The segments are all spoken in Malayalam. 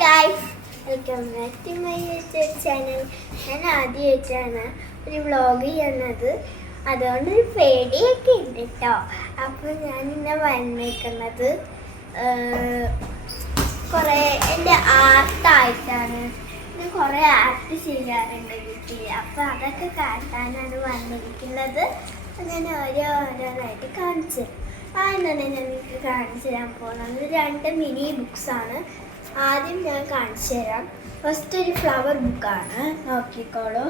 Guys, welcome back to my YouTube channel. ഞാൻ ആദ്യമായിട്ടാണ് ഒരു വ്ളോഗ് ചെയ്യുന്നത്, അതുകൊണ്ട് ഒരു പേടിയൊക്കെ ഉണ്ട് കേട്ടോ. അപ്പോൾ ഞാൻ ഇന്ന് വന്നേക്കുന്നത് കുറേ എൻ്റെ ആർട്ടായിട്ടാണ്. ഞാൻ കുറേ ആർട്ട് ചെയ്യാറുണ്ട് വീട്ടിൽ, അപ്പോൾ അതൊക്കെ കാട്ടാനാണ് വന്നിരിക്കുന്നത്. ഞാൻ ഓരോന്നായിട്ട് കാണിച്ചു ആദ്യം തന്നെ ഞാൻ നിങ്ങൾക്ക് കാണിച്ചു തരാൻ പോകുന്നത് 2 മിനി ബുക്സാണ്. ആദ്യം ഞാൻ കാണിച്ചു തരാം. ഫസ്റ്റ് ഒരു ഫ്ലവർ ബുക്കാണ്, നോക്കിക്കോളൂ.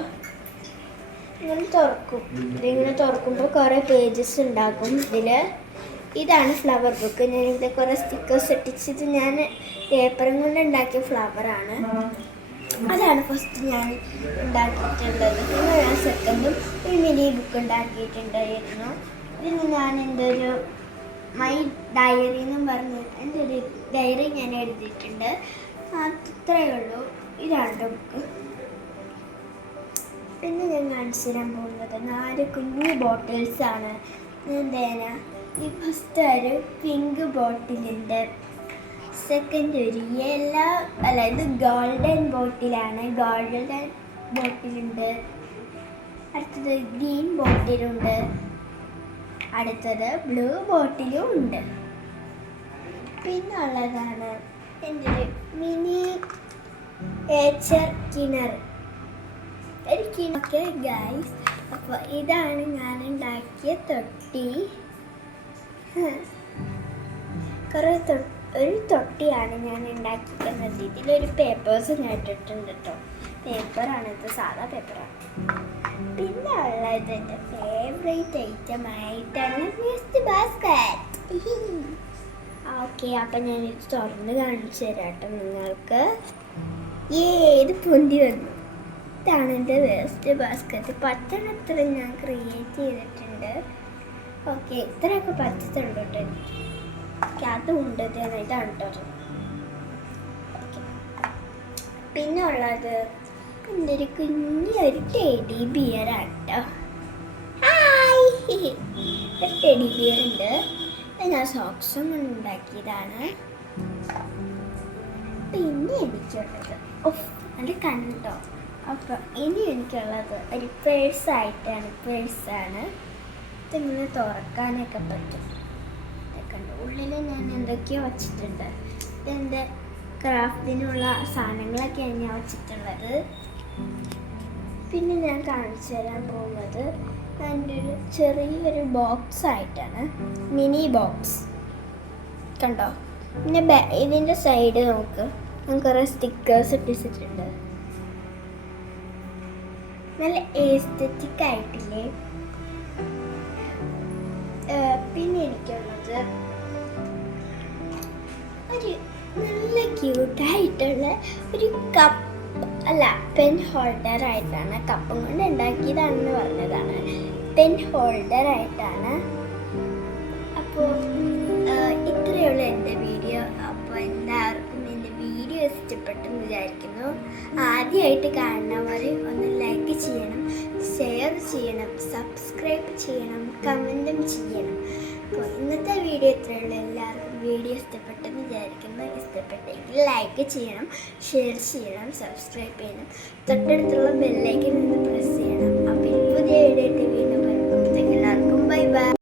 ഇങ്ങനെ തുറക്കും, ഇതിങ്ങനെ തുറക്കുമ്പോൾ കുറേ പേജസ് ഉണ്ടാകും ഇതിൽ. ഇതാണ് ഫ്ലവർ ബുക്ക്. ഞാൻ ഇവിടെ കുറേ സ്റ്റിക്കേഴ്സ് ഒട്ടിച്ചിട്ട് ഞാൻ പേപ്പറും കൊണ്ട് ഉണ്ടാക്കിയ ഫ്ലവറാണ്. അതാണ് ഫസ്റ്റ് ഞാൻ ഉണ്ടാക്കിയിട്ടുള്ളത്. പിന്നെ ഞാൻ സെക്കൻഡും ഒരു മിനി ബുക്ക് ഉണ്ടാക്കിയിട്ടുണ്ടായിരുന്നു. ഇതിന് ഞാൻ എൻ്റെ ഒരു മൈ ഡയറി എന്നും പറഞ്ഞ് എൻ്റെ ഒരു ഡയറി ഞാൻ എഴുതിയിട്ടുണ്ട്. അത്രയേ ഉള്ളൂ. ഇതാണ് ബുക്ക്. പിന്നെ ഞാൻ കാണിച്ചു തരാൻ പോകുന്നത് 4 കുഞ്ഞു ബോട്ടിൽസാണ്. എന്തേനാ ഈ ഫസ്റ്റ് ഒരു പിങ്ക് ബോട്ടിലുണ്ട്, സെക്കൻഡ് ഒരു യെല്ലോ ഇത് ഗോൾഡൻ ബോട്ടിലാണ്, ഗോൾഡൻ ബോട്ടിലുണ്ട്. അടുത്തത് ഗ്രീൻ ബോട്ടിലുണ്ട്, അടുത്തത് ബ്ലൂ ബോട്ടിലും ഉണ്ട്. പിന്നെ ഉള്ളതാണ് എൻ്റെ ഒരു മിനി ഏച്ചർ കിണർ, ഒരു കിണർ ഗൈസ്. അപ്പോൾ ഇതാണ് ഞാൻ ഉണ്ടാക്കിയ തൊട്ടി. ഒരു തൊട്ടിയാണ് ഞാൻ ഉണ്ടാക്കിയിരിക്കുന്നത്. ഇതിലൊരു പേപ്പേഴ്സ് ഞാൻ ഇട്ടിട്ടുണ്ട് കേട്ടോ. പേപ്പറാണിത്, സാധാ പേപ്പറാണ്. പിന്നെ ഉള്ളത് എൻ്റെ ഫേവറേറ്റ് ഐറ്റം ആയിട്ടാണ് വേസ്റ്റ് ബാസ്ക്കറ്റ്. ഓക്കെ, അപ്പം ഞാനിത് തുറന്ന് കാണിച്ചു തരാം കേട്ടോ നിങ്ങൾക്ക്. ഏത് പൊന്തി വന്നു. ഇതാണ് എൻ്റെ വേസ്റ്റ് ബാസ്ക്കറ്റ്. പച്ചണത്ര ഞാൻ ക്രിയേറ്റ് ചെയ്തിട്ടുണ്ട്. ഓക്കെ, ഇത്രയൊക്കെ പച്ചത്തുണ്ട് കേട്ടോ എനിക്ക്. അതുണ്ട്, ഇതാണ് കേട്ടോ. പിന്നെ ഉള്ളത് എൻ്റെ ഒരു കുഞ്ഞൊരു ടെഡി ബിയറാണ് കേട്ടോ. ഹായ്, ഒരു ടെഡി ബിയർ ഉണ്ട്. ഞാൻ സോക്സും ഉണ്ടാക്കിയതാണ്. പിന്നെ എനിക്കുള്ളത് നല്ല കണ്ടോ. അപ്പോൾ ഇനി എനിക്കുള്ളത് ഒരു പേഴ്സാണ്. ഇതിങ്ങനെ തുറക്കാനൊക്കെ പറ്റും. കണ്ടോ, ഉള്ളിൽ ഞാൻ എന്തൊക്കെയോ വച്ചിട്ടുണ്ട്. ഇതെൻ്റെ ക്രാഫ്റ്റിനുള്ള സാധനങ്ങളൊക്കെയാണ് ഞാൻ വച്ചിട്ടുള്ളത്. പിന്നെ ഞാൻ കാണിച്ചു തരാൻ പോകുന്നത് എൻ്റെ ഒരു ചെറിയൊരു ബോക്സ് ആയിട്ടാണ്, മിനി ബോക്സ്. കണ്ടോ, പിന്നെ ഇതിൻ്റെ സൈഡ് നോക്ക്, ഞാൻ കുറേ സ്റ്റിക്കേഴ്സ് ഇട്ടിട്ടുണ്ട്. നല്ല എസ്തെറ്റിക് ആയിട്ടില്ലേ. പിന്നെ എനിക്കുള്ളത് ഒരു നല്ല ക്യൂട്ടായിട്ടുള്ള ഒരു കപ്പ് പെൻ ഹോൾഡർ ആയിട്ടാണ്. കപ്പും കൊണ്ട് ഉണ്ടാക്കിയതാണെന്ന് പറഞ്ഞതാണ്, പെൻ ഹോൾഡർ ആയിട്ടാണ്. അപ്പോൾ ഇത്രയുള്ള എൻ്റെ വീഡിയോ. അപ്പോൾ എല്ലാവർക്കും എൻ്റെ വീഡിയോ ഇഷ്ടപ്പെട്ടെന്ന് വിചാരിക്കുന്നു. ആദ്യമായിട്ട് കാണുന്നവർ ഒന്ന് ലൈക്ക് ചെയ്യണം, ഷെയർ ചെയ്യണം, സബ്സ്ക്രൈബ് ചെയ്യണം, കമൻറ്റും ചെയ്യണം. അപ്പോൾ ഇന്നത്തെ വീഡിയോ ഇത്രയുള്ള. എല്ലാവർക്കും വീഡിയോ ഇഷ്ടപ്പെട്ടെന്ന് വിചാരിക്കുന്നു. ഇഷ്ടപ്പെട്ടെങ്കിൽ ലൈക്ക് ചെയ്യണം, ഷെയർ ചെയ്യണം, സബ്സ്ക്രൈബ് ചെയ്യണം, തൊട്ടടുത്തുള്ള ബെല്ലൈക്കൻ ഒന്ന് പ്രസ് ചെയ്യണം. അപ്പോൾ പുതിയ വീഡിയോ ആയിട്ട് വീണ്ടും വരുമ്പോഴത്തേക്ക് എല്ലാവർക്കും ബൈ ബൈ.